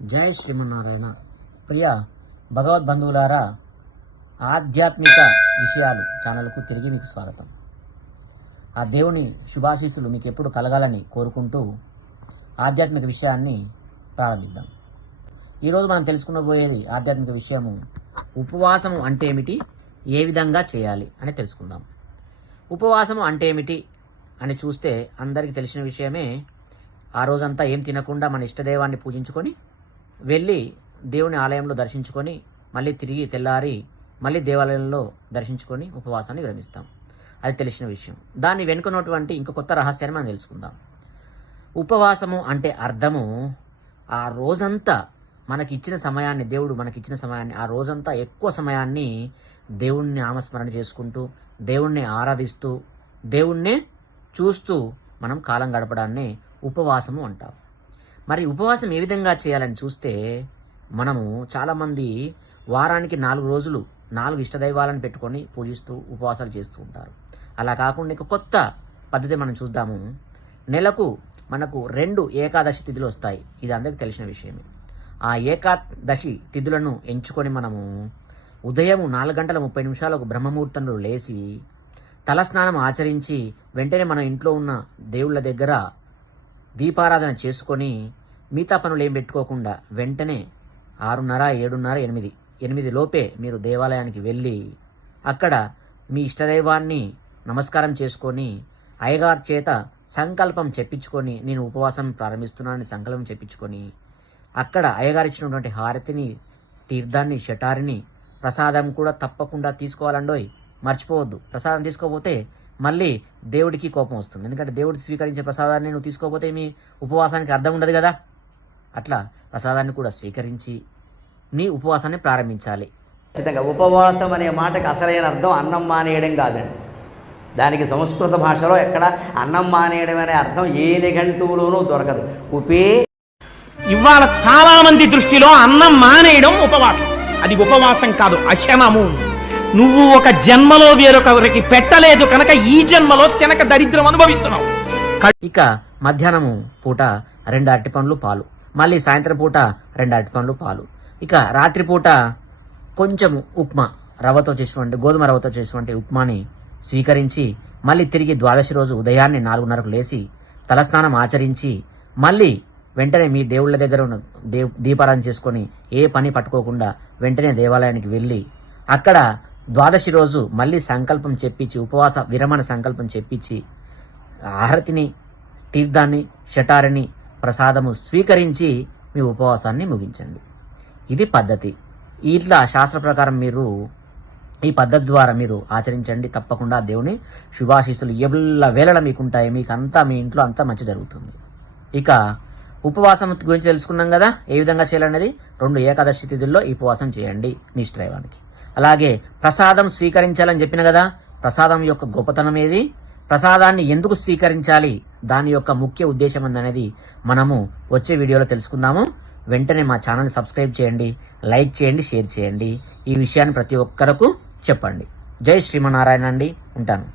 జై శ్రీమన్నారాయణ. ప్రియ భగవద్ బంధువులారా, ఆధ్యాత్మిక విషయాలు ఛానల్కు తిరిగి మీకు స్వాగతం. ఆ దేవుని శుభాశీస్సులు మీకు ఎప్పుడు కలగాలని కోరుకుంటూ ఆధ్యాత్మిక విషయాన్ని ప్రారంభిద్దాం. ఈరోజు మనం తెలుసుకునబోయేది ఆధ్యాత్మిక విషయము ఉపవాసము అంటే ఏమిటి, ఏ విధంగా చేయాలి అని తెలుసుకుందాం. ఉపవాసము అంటే ఏమిటి అని చూస్తే అందరికీ తెలిసిన విషయమే. ఆ రోజంతా ఏం తినకుండా మన ఇష్టదైవాన్ని పూజించుకొని వెళ్ళి దేవుని ఆలయంలో దర్శించుకొని మళ్ళీ తిరిగి తెల్లారి మళ్ళీ దేవాలయంలో దర్శించుకొని ఉపవాసాన్ని విరమిస్తాం. అది తెలిసిన విషయం. దాన్ని వెనుకనటువంటి ఇంకో కొత్త రహస్యాన్ని మనం తెలుసుకుందాం. ఉపవాసము అంటే అర్థము ఆ రోజంతా మనకిచ్చిన సమయాన్ని, దేవుడు మనకిచ్చిన సమయాన్ని, ఆ రోజంతా ఎక్కువ సమయాన్ని దేవుణ్ణి నామస్మరణ చేసుకుంటూ, దేవుణ్ణి ఆరాధిస్తూ, దేవుణ్ణే చూస్తూ మనం కాలం గడపడాన్ని ఉపవాసము అంటాం. మరి ఉపవాసం ఏ విధంగా చేయాలని చూస్తే మనము చాలామంది వారానికి 4 రోజులు 4 ఇష్టదైవాలను పెట్టుకొని పూజిస్తూ ఉపవాసాలు చేస్తూ ఉంటారు. అలా కాకుండా ఇంక కొత్త పద్ధతి మనం చూద్దాము. నెలకు మనకు 2 ఏకాదశి తిథులు వస్తాయి. ఇది అందరికీ తెలిసిన విషయమే. ఆ ఏకాదశి తిథులను ఎంచుకొని మనము ఉదయం 4:30 బ్రహ్మముహూర్తంలో లేచి తలస్నానం ఆచరించి వెంటనే మన ఇంట్లో ఉన్న దేవుళ్ళ దగ్గర దీపారాధన చేసుకొని మిగతా పనులు ఏం పెట్టుకోకుండా వెంటనే 6:30, 7:30, 8 లోపే మీరు దేవాలయానికి వెళ్ళి అక్కడ మీ ఇష్టదైవాన్ని నమస్కారం చేసుకొని అయ్యగారి చేత సంకల్పం చెప్పించుకొని నేను ఉపవాసం ప్రారంభిస్తున్నానని సంకల్పం చెప్పించుకొని అక్కడ అయ్యగారు ఇచ్చినటువంటి హారతిని, తీర్థాన్ని, షటారిని, ప్రసాదం కూడా తప్పకుండా తీసుకోవాలండోయ్. మర్చిపోవద్దు. ప్రసాదం తీసుకోకపోతే మళ్ళీ దేవుడికి కోపం వస్తుంది. ఎందుకంటే దేవుడు స్వీకరించే ప్రసాదాన్ని నువ్వు తీసుకోకపోతే మీ ఉపవాసానికి అర్థం ఉండదు కదా. అట్లా ప్రసాదాన్ని కూడా స్వీకరించి మీ ఉపవాసాన్ని ప్రారంభించాలి. ఖచ్చితంగా ఉపవాసం అనే మాటకు అసలైన అర్థం అన్నం మానేయడం కాదండి. దానికి సంస్కృత భాషలో ఎక్కడ అన్నం మానేయడం అనే అర్థం ఏ నిఘంటువులోనూ దొరకదు. ఇవాళ చాలా మంది దృష్టిలో అన్నం మానేయడం ఉపవాసం. అది ఉపవాసం కాదు, అశనము. నువ్వు ఒక జన్మలో వేరొకరికి పెట్టలేదు కనుక ఈ జన్మలో తినక దరిద్రం అనుభవిస్తున్నావు. ఇక మధ్యాహ్నము పూట 2 అరటిపండ్లు పాలు, మళ్ళీ సాయంత్రం పూట 2 అరటిపండ్లు పాలు, ఇక రాత్రిపూట కొంచెము ఉప్మా, రవ్వతో చేసినటువంటి గోధుమ రవ్వతో చేసినటువంటి ఉప్మాని స్వీకరించి మళ్ళీ తిరిగి ద్వాదశి రోజు ఉదయాన్నే 4:30కు లేచి తలస్నానం ఆచరించి మళ్ళీ వెంటనే మీ దేవుళ్ళ దగ్గర ఉన్న దీపారాధన చేసుకొని ఏ పని పట్టుకోకుండా వెంటనే దేవాలయానికి వెళ్ళి అక్కడ ద్వాదశి రోజు మళ్ళీ సంకల్పం చెప్పించి ఉపవాస విరమణ సంకల్పం చెప్పించి ఆరతిని, తీర్థాన్ని, షటారిని, ప్రసాదము స్వీకరించి మీ ఉపవాసాన్ని ముగించండి. ఇది పద్ధతి. ఇట్లా శాస్త్ర ప్రకారం మీరు ఈ పద్ధతి ద్వారా మీరు ఆచరించండి. తప్పకుండా దేవుని శుభాశీస్సులు ఎల్లవేళలా మీకుంటాయి. మీకంతా మీ ఇంట్లో అంతా మంచి జరుగుతుంది. ఇక ఉపవాసం గురించి తెలుసుకున్నాం కదా, ఏ విధంగా చేయాలనేది. 2 ఏకాదశి తిథుల్లో ఈ ఉపవాసం చేయండి మీ ఇష్టదైవానికి. అలాగే ప్రసాదం స్వీకరించాలని చెప్పిన కదా, ప్రసాదం యొక్క గొప్పతనం ఏది, ప్రసాదాన్ని ఎందుకు స్వీకరించాలి, దాని యొక్క ముఖ్య ఉద్దేశం ఏందనేది మనము వచ్చే వీడియోలో తెలుసుకుందాము. వెంటనే మా ఛానల్ని సబ్స్క్రైబ్ చేయండి, లైక్ చేయండి, షేర్ చేయండి. ఈ విషయాన్ని ప్రతి ఒక్కరకు చెప్పండి. జై శ్రీమన్నారాయణ అండి. ఉంటాను.